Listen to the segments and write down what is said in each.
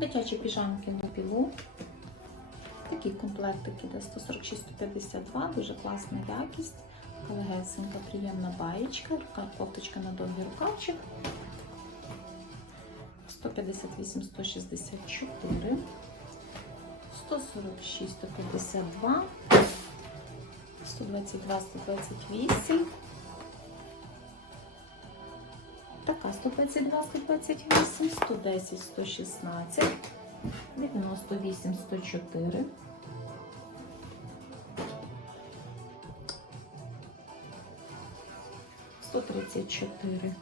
Дитячі піжамки на білу. Такі комплектики, де 146-152, дуже класна якість. Легесенька, приємна баєчка, кофточка на довгий рукавчик. 158, 164, 146, 152, 122, 128. Така 122, 128, 110, 116, 98, 104. 134,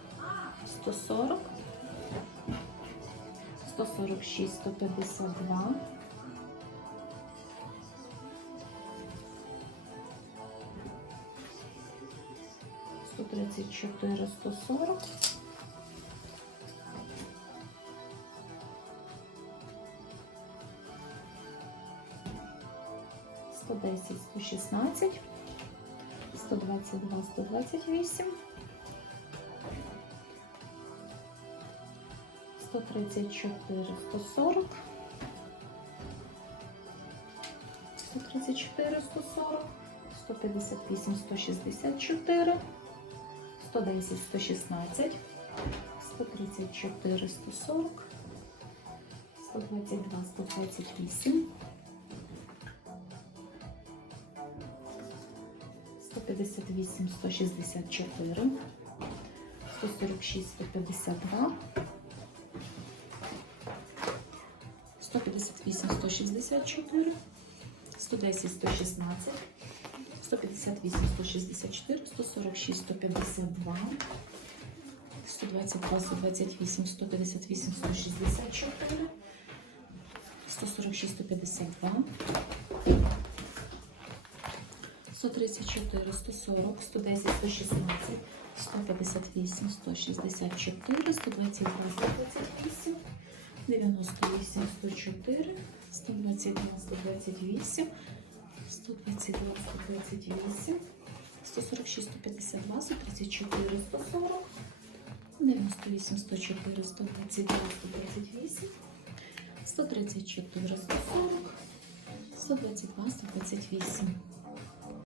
140, 146, 152, 134, 140, 110, 116, 122, 128, 134, 140, 134, 140, 158, 164, 110, 116, 134, 140, 122, 128, 158, 164, 146, 152, 158, 164, 110, 116, 158, 164, 146, 152, 122, 128, 158, 164, 146, 152, 134, 140, 110, 116, 158, 164, 122, 128, 98, 104, 122, 128, 122, 128, 146, 152, 134, 140, 98, 104, 122, 128, 134, 140, 122, 128.